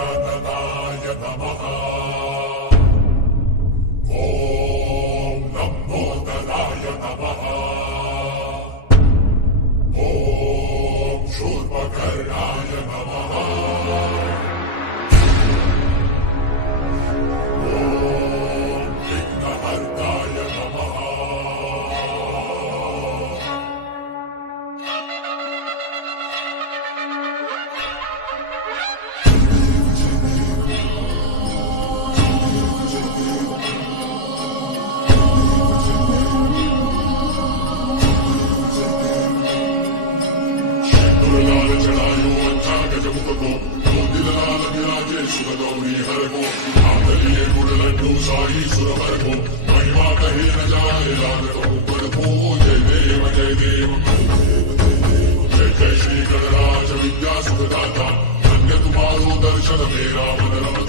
गणनाय नमः। ॐ लम्बोदराय नमः। ॐ शूर्पकर्णाय नमः। ॐ विघ्नहर्ताय नमः। लाल चढ़ायो अच्छा गजमुख को, दो दिल लाल विराजे सुगदौरी हर को। हाथ लिए गुड़ लड्डू साई सुरभर को, महिमा कहे न जाए लागत ऊपर को। जय देव जय देव जय जय श्री गणराज विद्या सुखदाता। धन्य तुम्हारो दर्शन मेरा मन रमता।